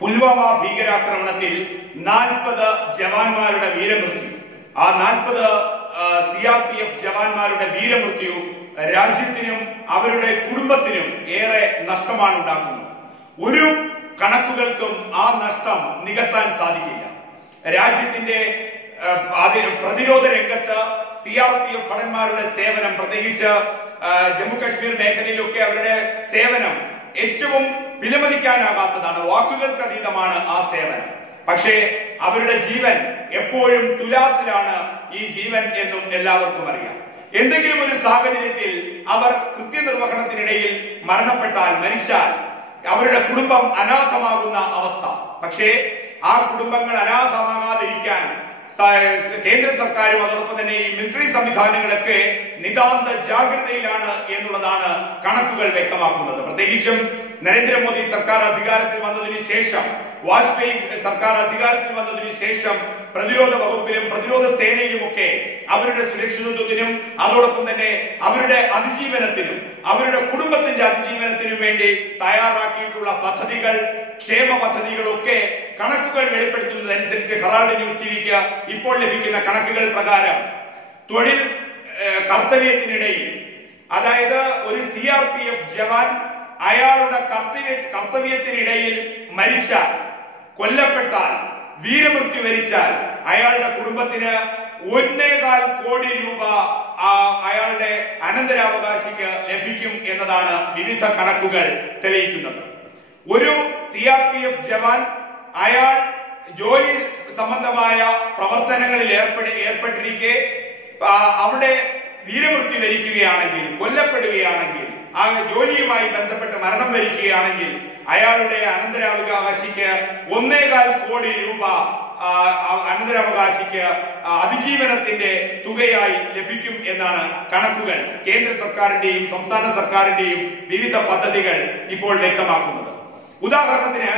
പുൽവാമ ഭീകരാക്രമണത്തിൽ നാൽപ്പത് ജവാന്മാരുടെ വീരമൃത്യു. ആ നാൽപ്പത് സി ആർ പി എഫ് ജവാന്മാരുടെ വീരമൃത്യു രാജ്യത്തിനും അവരുടെ കുടുംബത്തിനും ഏറെ നഷ്ടമാണ് ഉണ്ടാക്കുന്നത് ഒരു കണക്കുകൾക്കും ആ നഷ്ടം നികത്താൻ സാധിക്കില്ല. രാജ്യത്തിന്റെ പ്രതിരോധ രംഗത്ത് സി ആർ പി എഫ് ഭടന്മാരുടെ സേവനം പ്രത്യേകിച്ച് ജമ്മു കാശ്മീർ മേഖലയിലൊക്കെ അവരുടെ സേവനം ഏറ്റവും വിലമതിക്കാനാകാത്തതാണ് വാക്കുകൾക്ക് അതീതമാണ് ആ സേവനം. പക്ഷേ അവരുടെ ജീവൻ എപ്പോഴും തുലാസിലാണ് ഈ ജീവൻ എന്നും എല്ലാവർക്കും അറിയാം. എന്തെങ്കിലും ഒരു സാഹചര്യത്തിൽ അവർ കൃത്യനിർവഹണത്തിനിടയിൽ മരണപ്പെട്ടാൽ മരിച്ചാൽ അവരുടെ കുടുംബം അനാഥമാകുന്ന അവസ്ഥ. പക്ഷേ ആ കുടുംബങ്ങൾ അനാഥമാകാതിരിക്കാൻ കേന്ദ്ര സർക്കാരും അതോടൊപ്പം തന്നെ ഈ മിലിറ്ററി സംവിധാനങ്ങളൊക്കെ നിതാന്ത ജാഗ്രതയിലാണ് എന്നുള്ളതാണ് കണക്കുകൾ വ്യക്തമാക്കുന്നത്. പ്രത്യേകിച്ചും നരേന്ദ്രമോദി സർക്കാർ അധികാരത്തിൽ വന്നതിന് ശേഷം വാജ്പേയി സർക്കാർ അധികാരത്തിൽ വന്നതിന് ശേഷം പ്രതിരോധ വകുപ്പിലും പ്രതിരോധ സേനയിലും ഒക്കെ അവരുടെ സുരക്ഷിതത്വത്തിനും അതോടൊപ്പം തന്നെ അവരുടെ അതിജീവനത്തിനും അവരുടെ കുടുംബത്തിന്റെ അതിജീവനത്തിനും വേണ്ടി തയ്യാറാക്കിയിട്ടുള്ള പദ്ധതികൾ ക്ഷേമ പദ്ധതികളൊക്കെ കണക്കുകൾ വെളിപ്പെടുത്തുന്നതനുസരിച്ച് ഹെറാൾഡ് ന്യൂസ് ടിവിക്ക് ഇപ്പോൾ ലഭിക്കുന്ന കണക്കുകൾ പ്രകാരം തൊഴിൽ കർത്തവ്യത്തിനിടയിൽ അതായത് ഒരു C R P F jawan അയാളുടെ കർത്തവ്യ കർത്തവ്യത്തിനിടയിൽ മരിച്ചാൽ കൊല്ലപ്പെട്ടാൽ വീരമൃത്യു വരിച്ചാൽ അയാളുടെ കുടുംബത്തിന് ഒന്നേകാൽ കോടി രൂപ ആ അയാളുടെ അനന്തരാവകാശിക്ക് ലഭിക്കും എന്നതാണ് വിവിധ കണക്കുകൾ തെളിയിക്കുന്നത്. ഒരു സി ആർ പി എഫ് ജവാൻ അയാൾ ജോലി സംബന്ധമായ പ്രവർത്തനങ്ങളിൽ ഏർപ്പെടി ഏർപ്പെട്ടിരിക്കെ അവിടെ വീരമൃത്യു വരിക്കുകയാണെങ്കിൽ കൊല്ലപ്പെടുകയാണെങ്കിൽ ആ ജോലിയുമായി ബന്ധപ്പെട്ട് മരണം വരിക്കുകയാണെങ്കിൽ അയാളുടെ അനന്തരാവകാശിക്ക് ഒന്നേകാൽ കോടി രൂപ അനന്തരാവകാശിക്ക് അതിജീവനത്തിന്റെ തുകയായി ലഭിക്കും എന്നാണ് കണക്കുകൾ. കേന്ദ്ര സർക്കാരിന്റെയും സംസ്ഥാന സർക്കാരിന്റെയും വിവിധ പദ്ധതികൾ ഇപ്പോൾ വ്യക്തമാക്കുന്നത്. ഉദാഹരണത്തിന്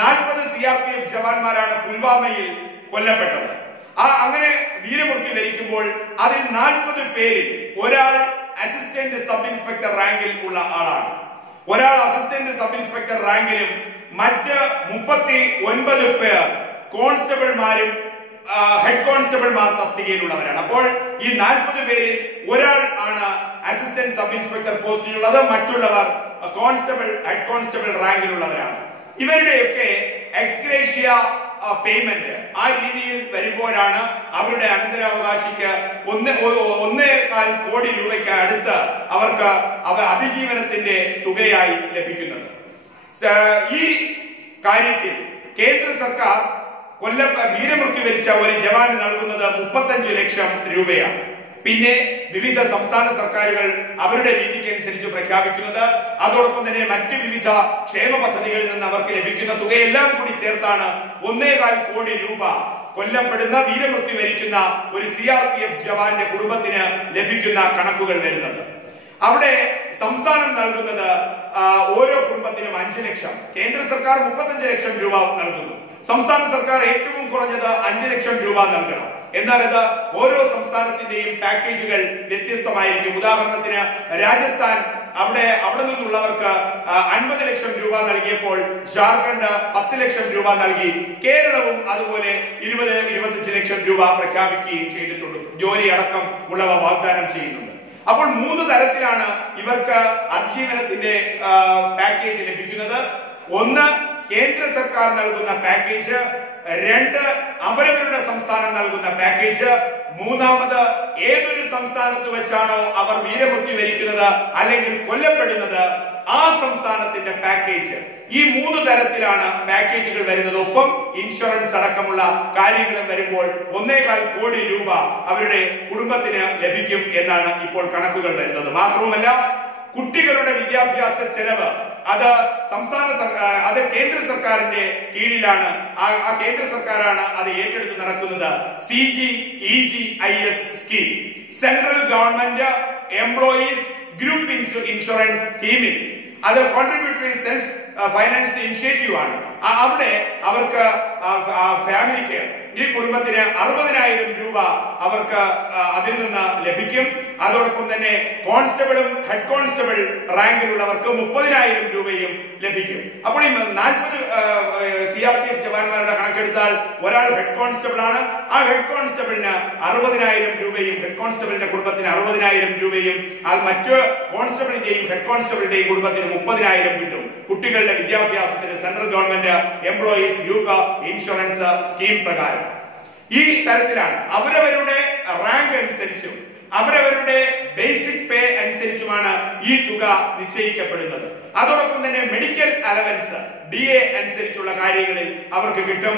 നാൽപ്പത് സി ആർ പി എഫ് ജവാന്മാരാണ് പുൽവാമയിൽ കൊല്ലപ്പെട്ടത്. ആ അങ്ങനെ വീരമൃത്യു ധരിക്കുമ്പോൾ അതിൽ നാൽപ്പത് പേരിൽ ഒരാൾ അസിസ്റ്റന്റ് സബ് ഇൻസ്പെക്ടർ റാങ്കിൽ ഉള്ള ആളാണ്. ഒരാൾ അസിസ്റ്റന്റ് സബ് ഇൻസ്പെക്ടർ റാങ്കിലും മറ്റ് മുപ്പത്തി ഒൻപത് പേർ കോൺസ്റ്റബിൾമാരും ഹെഡ് കോൺസ്റ്റബിൾമാർ തസ്തികയിലുള്ളവരാണ്. അപ്പോൾ ഈ നാൽപ്പത് പേരിൽ ഒരാൾ ആണ് അസിസ്റ്റന്റ് സബ് ഇൻസ്പെക്ടർ പോസ്റ്റിലുള്ളത്. മറ്റുള്ളവർ കോൺസ്റ്റബിൾ ഹെഡ് കോൺസ്റ്റബിൾ റാങ്കിലുള്ളവരാണ് ഇവരുടെയൊക്കെ എക്സ്ഗ്രേഷ്യ പേയ്മെന്റ് ആ രീതിയിൽ വരുമ്പോഴാണ് അവരുടെ അനന്തരാവകാശിക്ക് ഒന്ന് ഒന്നേ ഒന്നേകാൽ കോടി രൂപയ്ക്ക് അടുത്ത് അവർക്ക് അവ അതിജീവനത്തിന്റെ തുകയായി ലഭിക്കുന്നത്. ഈ കാര്യത്തിൽ കേന്ദ്ര സർക്കാർ കൊല്ല വീരമൃത്യു വരിച്ച ഒരു ജവാന് നൽകുന്നത് മുപ്പത്തഞ്ചു ലക്ഷം രൂപയാണ്. പിന്നെ വിവിധ സംസ്ഥാന സർക്കാരുകൾ അവരുടെ രീതിക്കനുസരിച്ച് പ്രഖ്യാപിക്കുന്നത്. അതോടൊപ്പം തന്നെ മറ്റ് വിവിധ ക്ഷേമ പദ്ധതികളിൽ നിന്ന് അവർക്ക് ലഭിക്കുന്ന തുകയെല്ലാം കൂടി ചേർത്താണ് ഒന്നേകാൽ കോടി രൂപ കൊല്ലപ്പെടുന്ന വീരമൃത്യു വരിക്കുന്ന ഒരു സി ആർ പി എഫ് ജവാന്റെ കുടുംബത്തിന് ലഭിക്കുന്ന കണക്കുകൾ വരുന്നത് അവിടെ സംസ്ഥാനം നൽകുന്നത് ഓരോ കുടുംബത്തിനും അഞ്ച് ലക്ഷം കേന്ദ്ര സർക്കാർ മുപ്പത്തഞ്ച് ലക്ഷം രൂപ നൽകുന്നു. സംസ്ഥാന സർക്കാർ ഏറ്റവും കുറഞ്ഞത് അഞ്ച് ലക്ഷം രൂപ നൽകണം. എന്നാൽ അത് ഓരോ സംസ്ഥാനത്തിന്റെയും പാക്കേജുകൾ വ്യത്യസ്തമായിരിക്കും. ഉദാഹരണത്തിന് രാജസ്ഥാൻ അവിടെ അവിടെ നിന്നുള്ളവർക്ക് അൻപത് ലക്ഷം രൂപ നൽകിയപ്പോൾ ജാർഖണ്ഡ് പത്ത് ലക്ഷം രൂപ നൽകി. കേരളവും അതുപോലെ ഇരുപത് ഇരുപത്തിയഞ്ച് ലക്ഷം രൂപ പ്രഖ്യാപിക്കുകയും ചെയ്തിട്ടുണ്ട്. ജോലി അടക്കം ഉള്ളവ വാഗ്ദാനം ചെയ്യുന്നുണ്ട്. അപ്പോൾ മൂന്ന് തരത്തിലാണ് ഇവർക്ക് അതിജീവനത്തിന്റെ പാക്കേജ് ലഭിക്കുന്നത്. ഒന്ന് കേന്ദ്ര സർക്കാർ നൽകുന്ന പാക്കേജ് രണ്ട് അവരവരുടെ സംസ്ഥാനം നൽകുന്ന പാക്കേജ് മൂന്നാമത് ഏതൊരു സംസ്ഥാനത്ത് വെച്ചാണോ അവർ വീരമൃത്യു വരിക്കുന്നത് അല്ലെങ്കിൽ കൊല്ലപ്പെടുന്നത് ആ സംസ്ഥാനത്തിന്റെ പാക്കേജ് ഈ മൂന്ന് തരത്തിലാണ് പാക്കേജുകൾ വരുന്നത്. ഒപ്പം ഇൻഷുറൻസ് അടക്കമുള്ള കാര്യങ്ങളും വരുമ്പോൾ ഒന്നേകാൽ കോടി രൂപ അവരുടെ കുടുംബത്തിന് ലഭിക്കും എന്നാണ് ഇപ്പോൾ കണക്കുകൾ വരുന്നത്. മാത്രവുമല്ല കുട്ടികളുടെ വിദ്യാഭ്യാസ ചെലവ് അത് സംസ്ഥാന സർക്കാർ അത് കേന്ദ്ര സർക്കാരിന്റെ കീഴിലാണ്. ആ കേന്ദ്ര സർക്കാരാണ് അത് ഏറ്റെടുത്ത് നടക്കുന്നത്. C G E G I S scheme central government employees group insurance സ്കീമിൽ അത് കോൺട്രിബ്യൂട്ടറി സെൽഫ് ഫൈനാൻസ് ഇനിഷ്യേറ്റീവ് ആണ്. അവിടെ അവർക്ക് ഫാമിലിക്ക് ഈ കുടുംബത്തിന് അറുപതിനായിരം രൂപ അവർക്ക് അതിൽ നിന്ന് ലഭിക്കും. അതോടൊപ്പം തന്നെ കോൺസ്റ്റബിളും ഹെഡ് കോൺസ്റ്റബിൾ റാങ്കിലുള്ളവർക്ക് മുപ്പതിനായിരം രൂപയും ലഭിക്കും. അപ്പോൾ ഈ നാൽപ്പത് സി ആർ പി എഫ് ജവാന്മാരുടെ കണക്കെടുത്താൽ ഒരാൾ ഹെഡ് കോൺസ്റ്റബിൾ ആണ് ആ ഹെഡ് കോൺസ്റ്റബിളിന് അറുപതിനായിരം രൂപയും ഹെഡ് കോൺസ്റ്റബിളിന്റെ കുടുംബത്തിന് അറുപതിനായിരം രൂപയും അത് മറ്റു കോൺസ്റ്റബിളിന്റെയും ഹെഡ് കോൺസ്റ്റബിളിന്റെയും കുടുംബത്തിന് മുപ്പതിനായിരം കിട്ടും. കുട്ടികളുടെ വിദ്യാഭ്യാസത്തിന് central government employees group insurance scheme പ്രകാരം. ഈ തരത്തിലാണ് അവരവരുടെ റാങ്ക് അനുസരിച്ചും അവരവരുടെ ബേസിക് പേ അനുസരിച്ചുമാണ് ഈ തുക നിശ്ചയിക്കപ്പെടുന്നത്. അതോടൊപ്പം തന്നെ മെഡിക്കൽ അലവൻസ് ഡി എ അനുസരിച്ചുള്ള കാര്യങ്ങളിൽ അവർക്ക് കിട്ടും.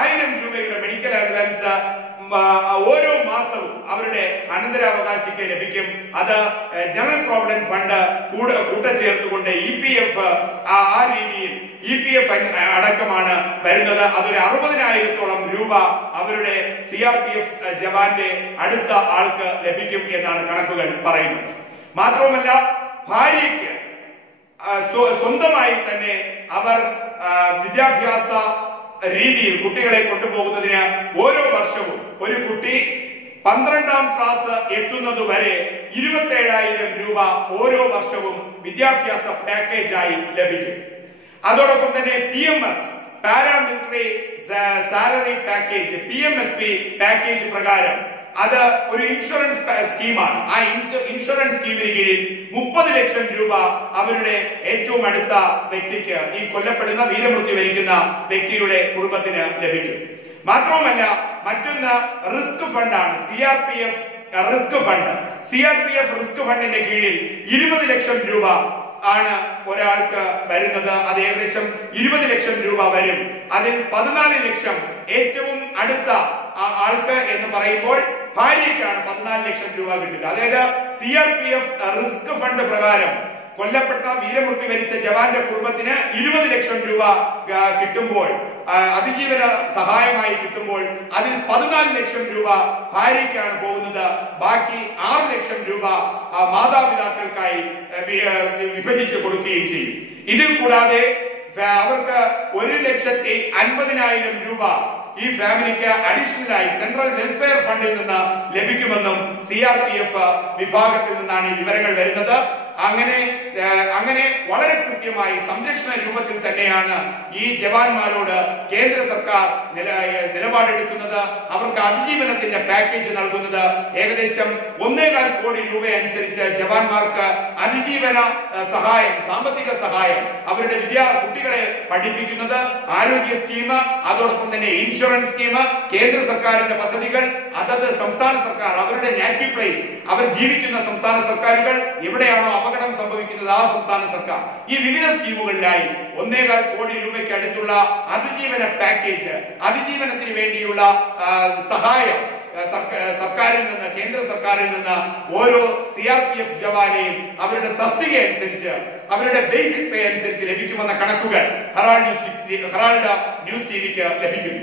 ആയിരം രൂപയുടെ മെഡിക്കൽ അലവൻസ് ഓരോ മാസവും അവരുടെ അനന്തരാവകാശിക്ക് ലഭിക്കും. അത് ജനറൽ പ്രോവിഡന്റ് ഫണ്ട് കൂടെ കൂട്ടച്ചേർത്തുകൊണ്ട് ഇ പി എഫ് ആ രീതിയിൽ ഇ പി എഫ് അടക്കമാണ് വരുന്നത്. അതൊരു അറുപതിനായിരത്തോളം രൂപ അവരുടെ സി ആർ പി എഫ് ജവാന്റെ അടുത്ത ആൾക്ക് ലഭിക്കും എന്നാണ് കണക്കുകൾ പറയുന്നത്. മാത്രവുമല്ല ഭാര്യയ്ക്ക് സ്വന്തമായി തന്നെ അവർ വിദ്യാഭ്യാസ രീതിയിൽ കുട്ടികളെ കൊണ്ടുപോകുന്നതിന് ഓരോ വർഷവും ഒരു കുട്ടി പന്ത്രണ്ടാം ക്ലാസ് എത്തുന്നത് വരെ ഇരുപത്തേഴായിരം രൂപ ഓരോ വർഷവും വിദ്യാഭ്യാസ പാക്കേജായി ലഭിക്കും. അതോടൊപ്പം തന്നെ P M S paramilitary salary package P M S P package പ്രകാരം അത് ഒരു ഇൻഷുറൻസ് സ്കീമാണ് ആ ഇൻഷുറൻസ് സ്കീമിന് കീഴിൽ മുപ്പത് ലക്ഷം രൂപ അവരുടെ ഏറ്റവും അടുത്ത വ്യക്തിക്ക് ഈ കൊല്ലപ്പെടുന്ന വീരമൃത്യു വരിക്കുന്ന വ്യക്തിയുടെ കുടുംബത്തിന് ലഭിക്കും. മാത്രവുമല്ല മറ്റൊന്ന് risk ഫണ്ടാണ് C R P F risk fund. C R P F risk ഫണ്ടിന്റെ കീഴിൽ ഇരുപത് ലക്ഷം രൂപ ആണ് ഒരാൾക്ക് വരുന്നത്. അത് ഏകദേശം ഇരുപത് ലക്ഷം രൂപ വരും. അതിൽ പതിനാല് ലക്ഷം ഏറ്റവും അടുത്ത ആൾക്ക് എന്ന് പറയുമ്പോൾ ഭാര്യയ്ക്കാണ് പതിനാല് ലക്ഷം രൂപ കിട്ടുക. അതായത് C R P F risk fund പ്രകാരം കൊല്ലപ്പെട്ട വീരമൃത്യു വരിച്ച ജവാന്റെ കുടുംബത്തിന് ഇരുപത് ലക്ഷം രൂപ കിട്ടുമ്പോൾ അതിജീവന സഹായമായി കിട്ടുമ്പോൾ അതിൽ പതിനാല് ലക്ഷം രൂപ ഭാര്യയ്ക്കാണ് പോകുന്നത്. ബാക്കി ആറ് ലക്ഷം രൂപ മാതാപിതാക്കൾക്കായി വിഭജിച്ച് കൊടുക്കുകയും ചെയ്യും. ഇതിൽ കൂടാതെ അവർക്ക് ഒരു ലക്ഷത്തി അൻപതിനായിരം രൂപ ഈ ഫാമിലിക്ക് അഡീഷണൽ ആയി സെൻട്രൽ വെൽഫെയർ ഫണ്ടിൽ നിന്ന് ലഭിക്കുമെന്നും സി ആർ പി എഫ് വിഭാഗത്തിൽ നിന്നാണ് ഈ വിവരങ്ങൾ വരുന്നത്. അങ്ങനെ അങ്ങനെ വളരെ കൃത്യമായി സംരക്ഷണ രൂപത്തിൽ തന്നെയാണ് ഈ ജവാന്മാരോട് കേന്ദ്ര സർക്കാർ നില നിലപാടെടുക്കുന്നത്. അവർക്ക് അതിജീവനത്തിന്റെ പാക്കേജ് നൽകുന്നത് ഏകദേശം ഒന്നേകാൽ കോടി രൂപ അനുസരിച്ച് ജവാന്മാർക്ക് അതിജീവന സഹായം സാമ്പത്തിക സഹായം അവരുടെ വിദ്യാ കുട്ടികളെ പഠിപ്പിക്കുന്നത് ആരോഗ്യ സ്കീം അതോടൊപ്പം തന്നെ ഇൻഷുറൻസ് സ്കീം കേന്ദ്ര സർക്കാരിന്റെ പദ്ധതികൾ അതത് സംസ്ഥാന സർക്കാർ അവരുടെ നാറ്റീവ് പ്ലേസ് അവർ ജീവിക്കുന്ന സംസ്ഥാന സർക്കാരുകൾ എവിടെയാണോ അപകടം സംഭവിക്കുന്നത് ആ സംസ്ഥാന സർക്കാർ. ഈ വിവിധ സ്കീമുകളിലായി ഒന്നേകാൽ കോടി രൂപയ്ക്ക് അടുത്തുള്ള അതിജീവന പാക്കേജ് അതിജീവനത്തിന് വേണ്ടിയുള്ള സഹായം സർക്കാരിൽ നിന്ന് കേന്ദ്ര സർക്കാരിൽ നിന്ന് ഓരോ സി ആർ പി എഫ് ജവാനെയും അവരുടെ തസ്തിക അനുസരിച്ച് അവരുടെ ബേസിക് പേ അനുസരിച്ച് ലഭിക്കുമെന്ന കണക്കുകൾ ഹറാൾഡ് ന്യൂസ് ഹറാൾഡ് ന്യൂസ് ടിവിക്ക് ലഭിക്കുന്നു.